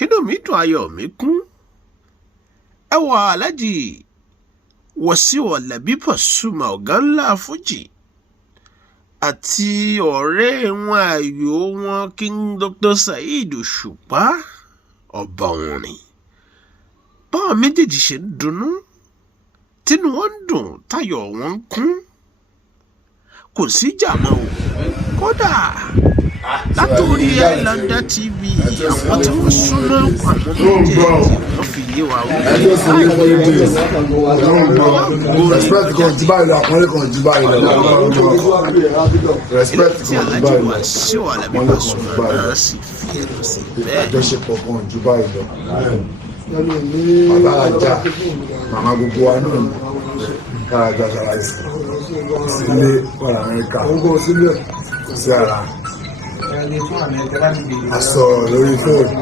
inú mi dùn ayọ̀ mi kún ẹ wọ aláàjì Wasiu Alabi Pasuma ọ̀gá ńlá fújì àti ọ̀rẹ́ wọn ààyò wọn King Dr. Saheed Osupa ọba orin báwọn méjèèjì ṣe ń dunnú tínú wọn ń dùn táyọ̀ wọn ń kún kò sí ìjà mọ́ o kódà látòrí Islander TV àwọn tí wọ́n súnmọ́ àwọn méjèèjì wọ́n fi yé wa wọ́n respect kan jù báyìí lọ àpọ́nlé kan jù báyìí lọ respect kan jù báyìí lọ Wasiu Alabi Pasuma náà sì fi ẹnu sí bẹ́ẹ̀. àjọṣepọ̀ kan jù báyìí lọ bàbá ajá màmá gbogbo wa náà kárajà ṣàlàyé sílé wàlà Amẹ́ríkà sí ara àsọ lórí fóònù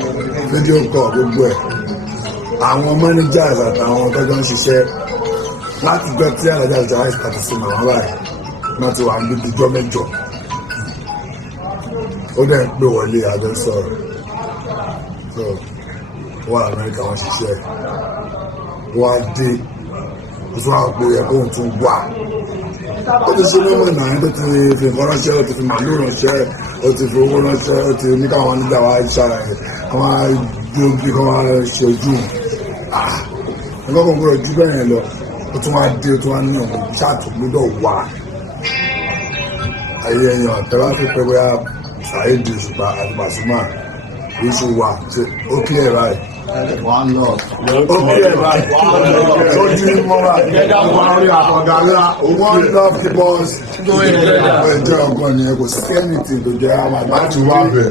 fídíò kọ̀ gbogbo ẹ̀ àwọn managers àtàwọn tọ́jọ́ ń ṣiṣẹ́ láti gbọ́ tí àlàjá ìjọba ìpàdé sí màmá báyìí náà ti wà níbi ìjọ mẹ́jọ ó dẹ̀ ń pè wọlé àjọ sọ̀rọ̀ so wọ́n Amẹ́ríkà wọ́n ṣiṣẹ́ wọ́n á dé ó tún àwọn òpó yẹ kóhun tún wà ó ti ṣe mímọ̀ náà tó ti fi nǹkan ránṣẹ́ ó ti fi màálù ránṣẹ́ ó ti fi owó ránṣẹ́ ó ti ní káwọn nígbà wá ṣára ẹ̀ àwọn agbóògbé kan wá ṣe ojú ẹgbẹ́ kan gbọ́dọ̀ jù bẹ́ẹ̀ yẹn lọ ó tún wá dé ó tún wá ní ọ̀gbọ̀n ṣáàtù gbọ́dọ̀ wà ayé èèyàn tẹ́lá fi pẹ́ bóyá Saheed Osupa àti Pasuma oṣù wà ó kílẹ̀ báyìí ó kílẹ̀ báyìí ó di mọ́ra wọ́n rí àkọ́dá ńlá wọ́n love the boss ẹjọ́ ọgbọ́n ni ẹ kò sí anything tó jẹ́ àwọn àgbà tí wà bẹ̀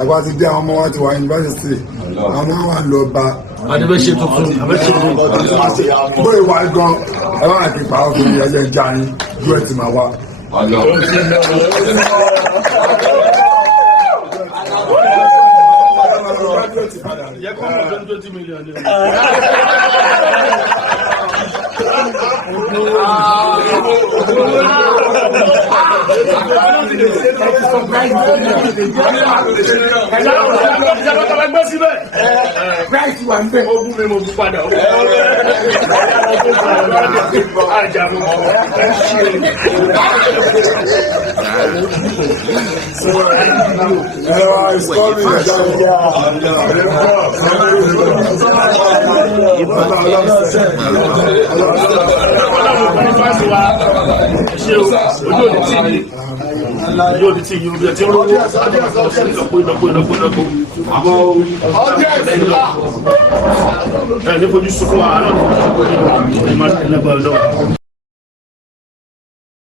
àgbà ti dé àwọn ọmọ wa ti wà yunifásitì àwọn ọmọ wa lọ bá adébẹ́sẹ̀ tuntun bó ìwà gan ẹ bá ti pa ọ́ fún mi ẹ̀jẹ̀ ń já yín ju ẹ̀ ti máa wá. Yóò di tí yóò bí ẹ tí ó lọ́wọ́ ìdọ́kọ̀ ní fojú sunkún wa lọ́dún.